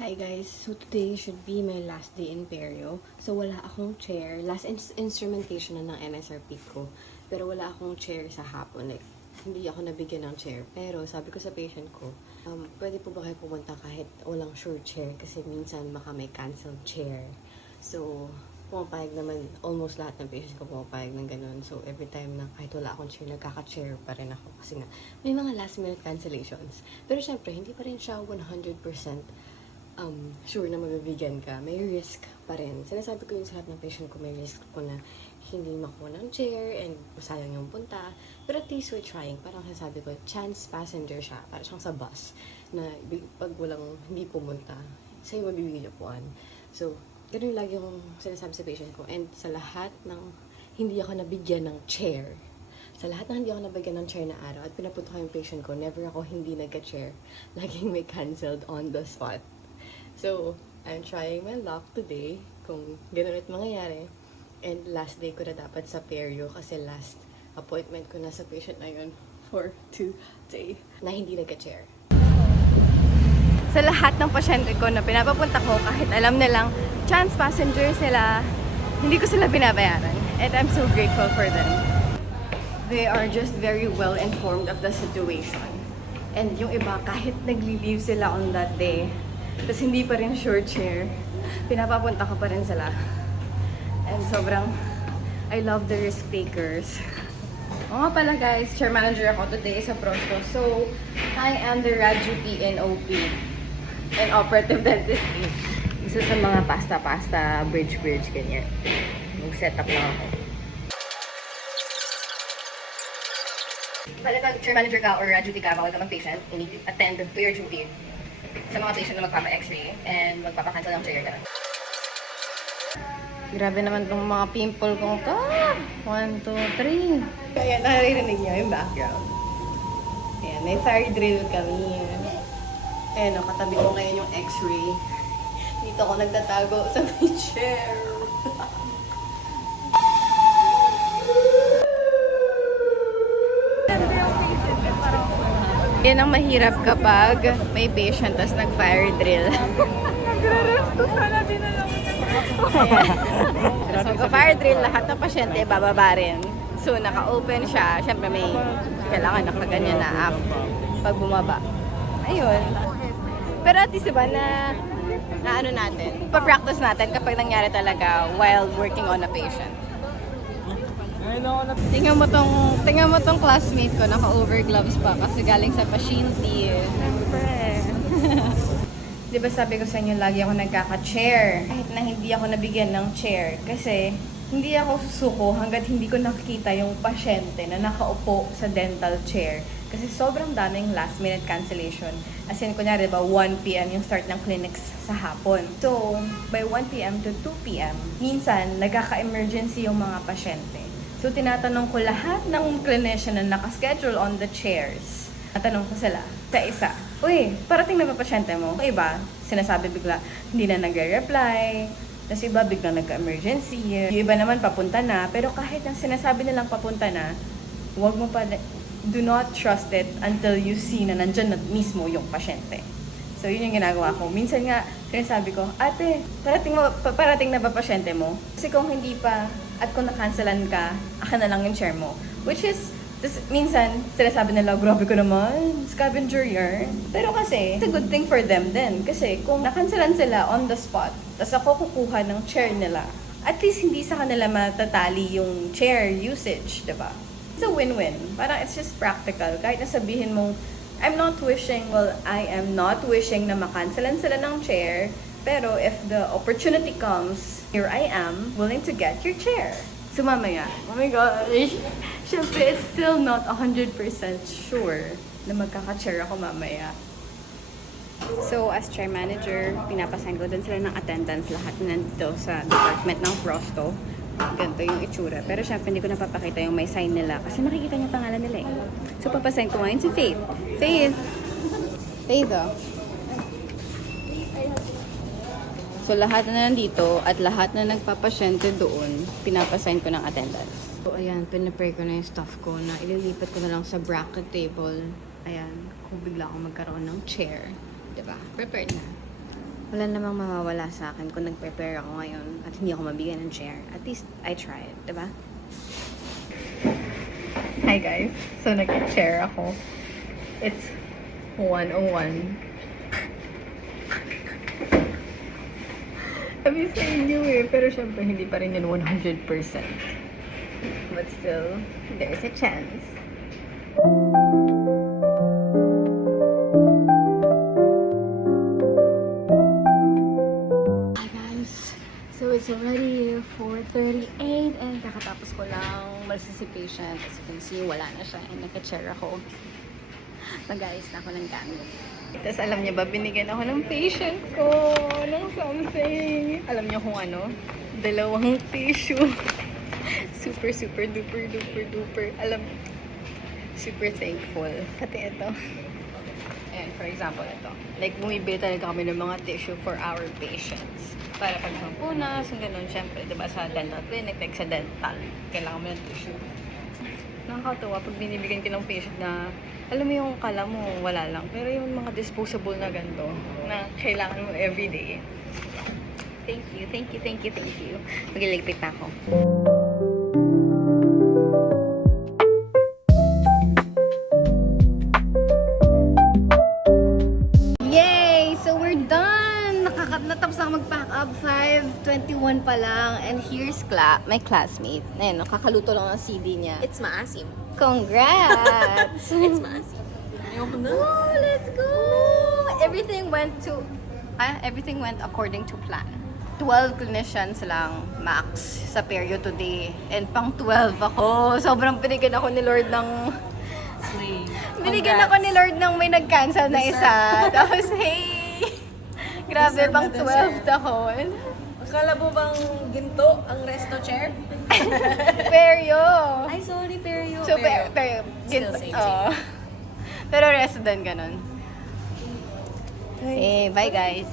Hi guys, so today should be my last day in Perio. So wala akong chair. Last instrumentation na ng NSRP ko. Pero wala akong chair sa hapon. Like, hindi ako nabigyan ng chair. Pero sabi ko sa patient ko, pwede po ba kayo pumunta kahit walang sure chair? Kasi minsan baka may canceled chair. So, pumapayag naman, almost lahat ng patients ko pumapayag ng ganun. So, every time na kahit wala akong chair, nagkaka-chair pa rin ako. Kasi nga, may mga last minute cancellations. Pero syempre, hindi pa rin siya 100% sure na mabibigyan ka, may risk pa rin. Sinasabi ko yun sa lahat ng patient ko, may risk po na hindi makuha ng chair and sayang yung punta. Pero at least we're trying. Parang sasabi ko, chance passenger siya. Parang siyang sa bus na pag walang hindi pumunta, sa'yo mabibigyan yung puan. So, ganun lagi yung sinasabi sa patient ko. And sa lahat ng hindi ako nabigyan ng chair, sa lahat ng hindi ako nabigyan ng chair na araw at pinapunta ko yung patient ko, never ako hindi nagka-chair. Laging may canceled on the spot. So, I'm trying my luck today kung ganun ulit mangyayari. And last day ko na dapat sa Perio kasi last appointment ko na sa patient na yun for today na hindi nagka-chair. Sa lahat ng pasyente ko na pinapapunta ko, kahit alam nilang chance passenger sila, hindi ko sila binabayaran. And I'm so grateful for them. They are just very well informed of the situation. And yung iba, kahit nagli-leave sila on that day, tapos hindi pa rin sure chair, pinapapunta ko pa rin sila. And sobrang, I love the risk takers. Oo nga pala guys, chair manager ako today sa Prosto. So, I am the Raju PNOP and operative dentist. Isa sa mga pasta-pasta, bridge, ganyan. Mag-setup lang ako. Pala pag chair manager ka or duty ka, bawal ka mag-patient, you need to attend to your duty sa mga patient na magpapa-x-ray and magpapa-cancel ng chair. Grabe naman tong mga pimple kong to. 1, 2, 3. Kaya naririnig niyo yung background. Ayan, may third drill kami. Ayan o, katabi ko ngayon yung x-ray. Dito ako nagtatago sa may chair. Yan ang mahirap kapag may patient tas nag-fire drill. Nagre-resto sana din na lang. So, fire drill, lahat ng pasyente bababa rin. So, naka-open siya. Siyempre, may kailangan nakaganyan na after pag bumaba. Ayun. Pero at least diba na ano natin, pa-practice natin kapag nangyari talaga while working on a patient. Tingnan mo tong classmate ko, naka-over gloves pa kasi galing sa Pashinti. Di ba sabi ko sa inyo, lagi ako nagkaka-chair. Kahit na hindi ako nabigyan ng chair. Kasi hindi ako susuko hanggat hindi ko nakikita yung pasyente na nakaupo sa dental chair. Kasi sobrang daming last minute cancellation. As in, kunyari, diba, 1 p.m. yung start ng clinics sa hapon. So, by 1 p.m. to 2 p.m., minsan, nagkaka-emergency yung mga pasyente. So, tinatanong ko lahat ng clinician na nakaschedule on the chairs. Natanong ko sila, isa-isa. Uy, parating na ba pasyente mo? Yung iba, sinasabi bigla, hindi na nagre-reply. Tapos iba, biglang nagka-emergency. Yung iba naman, papunta na. Pero kahit ang sinasabi nilang papunta na, huwag mo pa, do not trust it until you see na nandyan na mismo yung pasyente. So, yun yung ginagawa ko. Minsan nga, sinasabi ko, ate, parating na ba pasyente mo? Kasi kung hindi pa, at kung nakancelan ka, akin na lang yung chair mo. Which is, minsan, sinasabi nila, grabe ko naman, scavenger yarn. Pero kasi, it's a good thing for them din. Kasi kung nakancelan sila on the spot, tapos ako kukuha ng chair nila, at least hindi sa kanila matatali yung chair usage, diba? It's a win-win. Parang it's just practical. Kahit nasabihin mong, I am not wishing na makancelan sila ng chair, pero if the opportunity comes, here I am, willing to get your chair. So mamaya, oh my gosh, syempre it's still not 100% sure na magkaka-chair ako mamaya. So as chair manager, pinapasign ko din sila ng attendance lahat na nandito sa department ng Prosto. Ganito yung itsura. Pero syempre hindi ko napapakita yung may sign nila kasi nakikita niya pangalan nila eh. So papasign ko ngayon si Faith. Faith oh. So, lahat na nandito at lahat na nagpapasyente doon, pinapasign ko ng attendance. So, ayan, pinapray ko na yung stuff ko na ililipat ko na lang sa bracket table. Ayan, kung bigla akong magkaroon ng chair. Diba? Prepared na. Wala namang mawawala sa akin kung nag-prepare ako ngayon at hindi ako mabigyan ng chair. At least, I tried, diba? Hi guys! So, nag-chair ako. It's 1:01. Sabi sa inyo pero syempre hindi pa rin yun 100%. But still, there's a chance. Hi guys! So it's already 4:38 and kakatapos ko lang malis si patient. As you can see, wala na siya and naka-chair ako. Mag-ayos na ako ng gamit. Tapos alam niyo ba, binigyan ako ng patient ko ng something. Alam niyo kung ano? 2 tissue. Super, super, duper, duper, duper. Alam, super thankful. Pati ito. Ayan, for example, ito. Like, bumibili talaga kami ng mga tissue for our patients. Para pag hampunas, yung ganun, syempre, diba, sa dental clinic, like sa dental, kailangan mo ng tissue. Nakakatawa pag binibigyan ka ng patient na, alam mo yung kala mo, wala lang. Pero yung mga disposable na ganito, na kailangan mo everyday. Thank you, thank you, thank you, thank you. Magiligpit na ako. Yay! So we're done! Natapos na ako mag-pack up. 5:21 pa lang. And here's my classmate. Ayun, nakakaluto lang ng CD niya. It's maasim. Congrats! It's maasim. Oh, let's go! Everything went according to plan. 12 clinicians lang max sa perio today. And pang 12 ako. Sobrang binigyan ako ni Lord ng... Binigyan ako ni Lord ng may nag-cancel na isa. Tapos, hey! Grabe, pang 12 ako. Akala mo bang ginto ang resto chair? Perio! Ay, sorry, Perio. So, pero Still same. Oo. Pero resident ganun. Okay, bye guys.